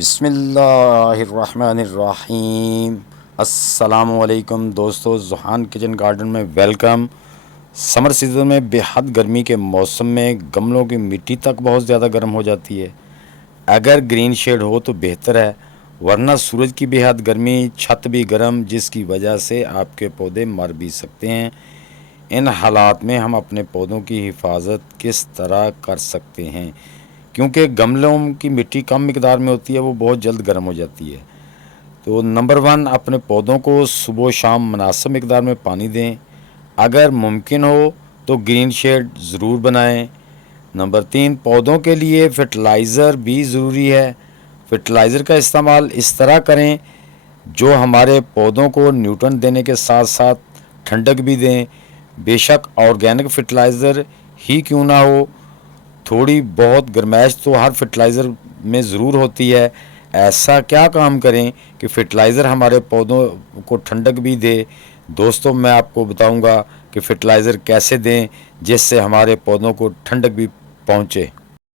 बिस्मिल्लाहिर्रहमानिर्रहीम। अस्सलामुअलैकुम दोस्तों, ज़ुहान किचन गार्डन में वेलकम। समर सीज़न में बेहद गर्मी के मौसम में गमलों की मिट्टी तक बहुत ज़्यादा गर्म हो जाती है। अगर ग्रीन शेड हो तो बेहतर है, वरना सूरज की बेहद गर्मी, छत भी गर्म, जिसकी वजह से आपके पौधे मर भी सकते हैं। इन हालात में हम अपने पौधों की हिफाजत किस तरह कर सकते हैं? क्योंकि गमलों की मिट्टी कम मिकदार में होती है, वो बहुत जल्द गर्म हो जाती है। तो नंबर 1, अपने पौधों को सुबह शाम मुनासिब मिकदार में पानी दें। अगर मुमकिन हो तो ग्रीन शेड ज़रूर बनाएं। नंबर 3, पौधों के लिए फर्टिलाइज़र भी ज़रूरी है। फर्टिलाइज़र का इस्तेमाल इस तरह करें जो हमारे पौधों को न्यूट्रन देने के साथ साथ ठंडक भी दें। बेशक ऑर्गेनिक फर्टिलाइज़र ही क्यों ना हो, थोड़ी बहुत गर्माइश तो हर फर्टिलाइज़र में ज़रूर होती है। ऐसा क्या काम करें कि फर्टिलाइज़र हमारे पौधों को ठंडक भी दे। दोस्तों, मैं आपको बताऊंगा कि फर्टिलाइज़र कैसे दें जिससे हमारे पौधों को ठंडक भी पहुंचे।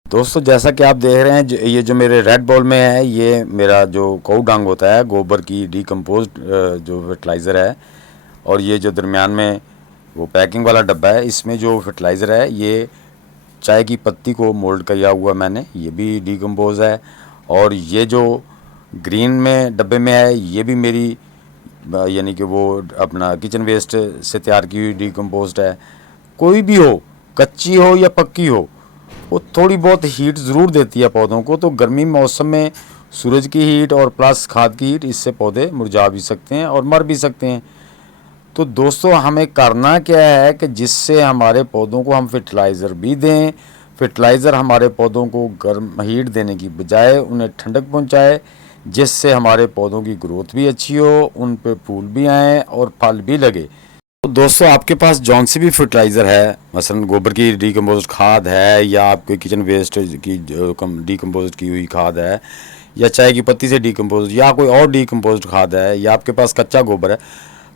दोस्तों, जैसा कि आप देख रहे हैं, ये जो मेरे रेड बॉल में है, ये मेरा जो काऊ डंग होता है, गोबर की डिकम्पोज जो फर्टिलाइज़र है। और ये जो दरमियान में वो पैकिंग वाला डब्बा है, इसमें जो फर्टिलाइज़र है, ये चाय की पत्ती को मोल्ड किया हुआ मैंने, ये भी डिकम्पोज है। और ये जो ग्रीन में डब्बे में है, ये भी मेरी यानी कि वो अपना किचन वेस्ट से तैयार की हुई डिकम्पोज्ड है। कोई भी हो, कच्ची हो या पक्की हो, वो थोड़ी बहुत हीट ज़रूर देती है पौधों को। तो गर्मी मौसम में सूरज की हीट और प्लस खाद की हीट, इससे पौधे मुरझा भी सकते हैं और मर भी सकते हैं। तो दोस्तों, हमें करना क्या है कि जिससे हमारे पौधों को हम फर्टिलाइज़र भी दें, फर्टिलाइज़र हमारे पौधों को गर्म हीट देने की बजाय उन्हें ठंडक पहुंचाए, जिससे हमारे पौधों की ग्रोथ भी अच्छी हो, उन पे फूल भी आएँ और फल भी लगे। तो दोस्तों, आपके पास जौन सी भी फर्टिलाइज़र है, मसलन गोबर की डिकम्पोज्ड खाद है, या आपके किचन वेस्ट की डिकम्पोज्ड की हुई खाद है, या चाय की पत्ती से डिकम्पोज, या कोई और डिकम्पोज्ड खाद है, या आपके पास कच्चा गोबर है,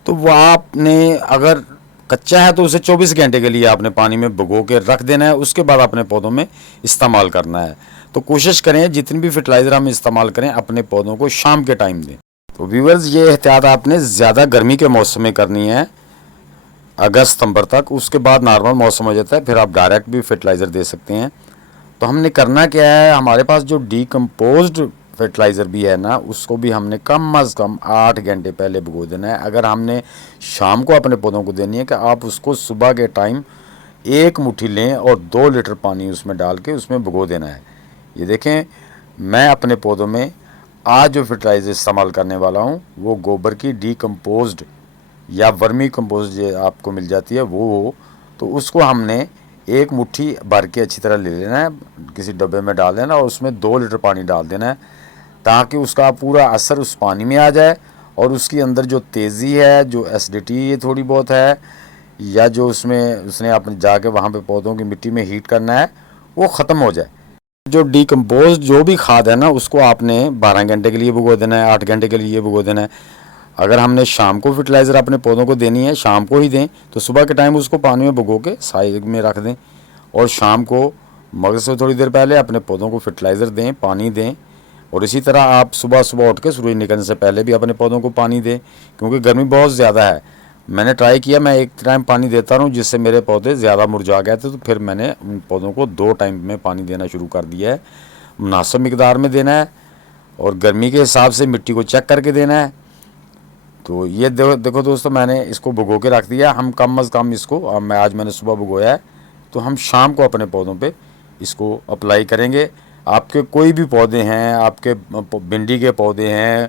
तो वो आपने अगर कच्चा है तो उसे 24 घंटे के लिए आपने पानी में भिगो के रख देना है। उसके बाद अपने पौधों में इस्तेमाल करना है। तो कोशिश करें जितनी भी फर्टिलाइज़र हम इस्तेमाल करें, अपने पौधों को शाम के टाइम दें। तो व्यूअर्स, ये एहतियात आपने ज़्यादा गर्मी के मौसम में करनी है, अगस्त सितंबर तक। उसके बाद नॉर्मल मौसम हो जाता है, फिर आप डायरेक्ट भी फर्टिलाइज़र दे सकते हैं। तो हमने करना क्या है, हमारे पास जो डिकम्पोज्ड फर्टिलाइज़र भी है ना, उसको भी हमने कम अज़ कम 8 घंटे पहले भिगो देना है। अगर हमने शाम को अपने पौधों को देनी है, कि आप उसको सुबह के टाइम 1 मुट्ठी लें और 2 लीटर पानी उसमें डाल के उसमें भिगो देना है। ये देखें, मैं अपने पौधों में आज जो फर्टिलाइज़र इस्तेमाल करने वाला हूँ, वो गोबर की डिकम्पोज्ड या वर्मी कंपोस्ट जो आपको मिल जाती है वो हो। तो उसको हमने 1 मुट्ठी भर के अच्छी तरह ले लेना है, किसी डब्बे में डाल देना और उसमें 2 लीटर पानी डाल देना है, ताकि उसका पूरा असर उस पानी में आ जाए और उसके अंदर जो तेज़ी है, जो एसिडिटी थोड़ी बहुत है, या जो उसमें उसने अपने जाके वहाँ पे पौधों की मिट्टी में हीट करना है, वो ख़त्म हो जाए। जो डिकम्पोज जो भी खाद है ना, उसको आपने 12 घंटे के लिए भिगो देना है, 8 घंटे के लिए भिगो देना है। अगर हमने शाम को फर्टिलाइज़र अपने पौधों को देनी है, शाम को ही दें, तो सुबह के टाइम उसको पानी में भिगो के साइड में रख दें, और शाम को मगज़ से थोड़ी देर पहले अपने पौधों को फर्टिलाइज़र दें, पानी दें। और इसी तरह आप सुबह सुबह उठ के सूरज निकलने से पहले भी अपने पौधों को पानी दें, क्योंकि गर्मी बहुत ज़्यादा है। मैंने ट्राई किया, मैं एक टाइम पानी देता रहूँ, जिससे मेरे पौधे ज़्यादा मुरझा गए थे। तो फिर मैंने उन पौधों को 2 टाइम में पानी देना शुरू कर दिया है। मुनासिब मिकदार में देना है और गर्मी के हिसाब से मिट्टी को चेक करके देना है। तो ये देखो दोस्तों, मैंने इसको भिगो के रख दिया। हम कम अज़ कम इसको, आज मैंने सुबह भिगोया है, तो हम शाम को अपने पौधों पे इसको अप्लाई करेंगे। आपके कोई भी पौधे हैं, आपके भिंडी के पौधे हैं,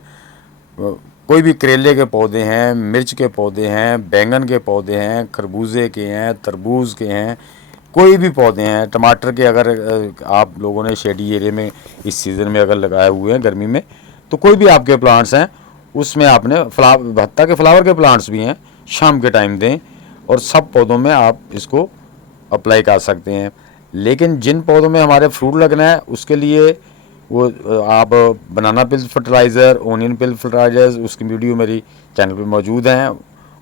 कोई भी करेले के पौधे हैं, मिर्च के पौधे हैं, बैंगन के पौधे हैं, खरबूजे के हैं, तरबूज के हैं, कोई भी पौधे हैं, टमाटर के, अगर आप लोगों ने शेडी एरिया में इस सीज़न में अगर लगाए हुए हैं गर्मी में, तो कोई भी आपके प्लांट्स हैं, उसमें आपने हत्ता के फ्लावर के प्लांट्स भी हैं, शाम के टाइम दें, और सब पौधों में आप इसको अप्लाई कर सकते हैं। लेकिन जिन पौधों में हमारे फ्रूट लगना है, उसके लिए वो आप बनाना पिल फर्टिलाइज़र, ओनियन पिल फर्टिलाइज़र्स, उसकी वीडियो मेरी चैनल पे मौजूद हैं,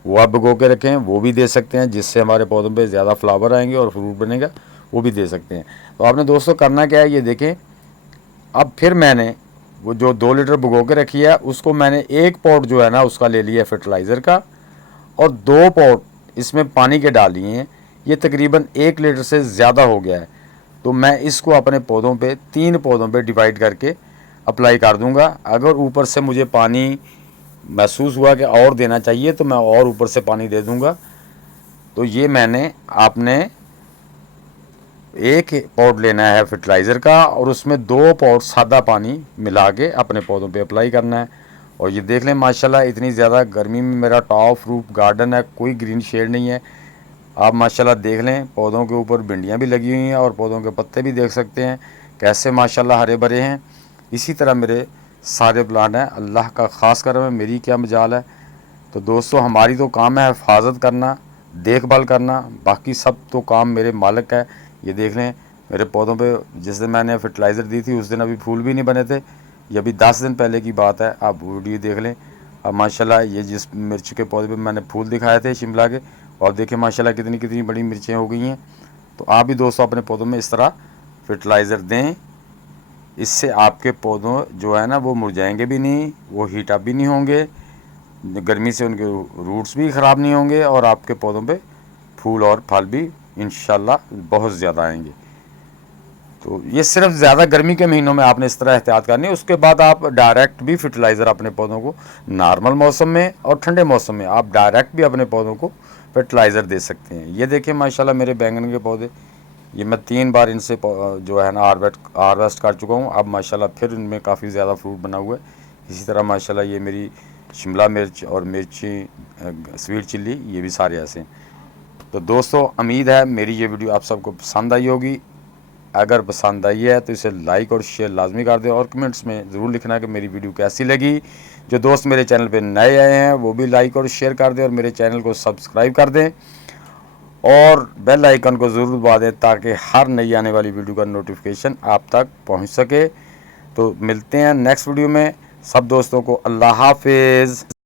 वो आप भिगो के रखें, वो भी दे सकते हैं, जिससे हमारे पौधों पे ज़्यादा फ्लावर आएंगे और फ्रूट बनेगा, वो भी दे सकते हैं। तो आपने दोस्तों करना क्या है, ये देखें। अब फिर मैंने वो जो 2 लीटर भिगो के रखी है उसको मैंने एक पॉट जो है ना उसका ले लिया फर्टिलाइज़र का, और 2 पॉट इसमें पानी के डाल लिए हैं। ये तकरीबन 1 लीटर से ज़्यादा हो गया है। तो मैं इसको अपने पौधों पे 3 पौधों पे डिवाइड करके अप्लाई कर दूंगा। अगर ऊपर से मुझे पानी महसूस हुआ कि और देना चाहिए तो मैं और ऊपर से पानी दे दूंगा। तो ये मैंने आपने एक पॉट लेना है फर्टिलाइज़र का और उसमें 2 पॉट सादा पानी मिला के अपने पौधों पे अप्लाई करना है। और ये देख लें माशाल्लाह इतनी ज़्यादा गर्मी में मेरा टॉप रूफ गार्डन है, कोई ग्रीन शेड नहीं है। आप माशाल्लाह देख लें पौधों के ऊपर भिंडियाँ भी लगी हुई हैं और पौधों के पत्ते भी देख सकते हैं कैसे माशाल्लाह हरे भरे हैं। इसी तरह मेरे सारे प्लांट हैं। अल्लाह का ख़ास करम है, मेरी क्या मजाल है। तो दोस्तों हमारी तो काम है हिफाजत करना, देखभाल करना, बाकी सब तो काम मेरे मालिक है। ये देख लें मेरे पौधों पे जिस दिन मैंने फर्टिलाइज़र दी थी उस दिन अभी फूल भी नहीं बने थे, ये अभी 10 दिन पहले की बात है। आप वीडियो देख लें। अब माशाल्लाह ये जिस मिर्च के पौधे पे मैंने फूल दिखाए थे शिमला के, और देखिए माशाल्लाह कितनी कितनी बड़ी मिर्चें हो गई हैं। तो आप भी दोस्तों अपने पौधों में इस तरह फर्टिलाइज़र दें, इससे आपके पौधों जो है ना वो मुरझाएंगे भी नहीं, वो हीट अप भी नहीं होंगे, गर्मी से उनके रूट्स भी ख़राब नहीं होंगे और आपके पौधों पे फूल और फल भी इंशाल्लाह बहुत ज़्यादा आएंगे। तो ये सिर्फ ज़्यादा गर्मी के महीनों में आपने इस तरह एहतियात करनी है। उसके बाद आप डायरेक्ट भी फर्टिलाइज़र अपने पौधों को नॉर्मल मौसम में और ठंडे मौसम में आप डायरेक्ट भी अपने पौधों को फर्टिलाइज़र दे सकते हैं। ये देखिए माशाल्लाह मेरे बैंगन के पौधे, ये मैं 3 बार इनसे जो है ना हार्वेस्ट कर चुका हूँ। अब माशाल्लाह फिर इनमें काफ़ी ज़्यादा फ्रूट बना हुआ है। इसी तरह माशाल्लाह ये मेरी शिमला मिर्च और मिर्ची स्वीट चिल्ली, ये भी सारे ऐसे हैं। तो दोस्तों उम्मीद है मेरी ये वीडियो आप सबको पसंद आई होगी। अगर पसंद आई है तो इसे लाइक और शेयर लाजमी कर दें और कमेंट्स में ज़रूर लिखना कि मेरी वीडियो कैसी लगी। जो दोस्त मेरे चैनल पे नए आए हैं वो भी लाइक और शेयर कर दें और मेरे चैनल को सब्सक्राइब कर दें और बेल आइकन को ज़रूर दबा दें ताकि हर नई आने वाली वीडियो का नोटिफिकेशन आप तक पहुंच सके। तो मिलते हैं नेक्स्ट वीडियो में। सब दोस्तों को अल्लाह हाफिज़।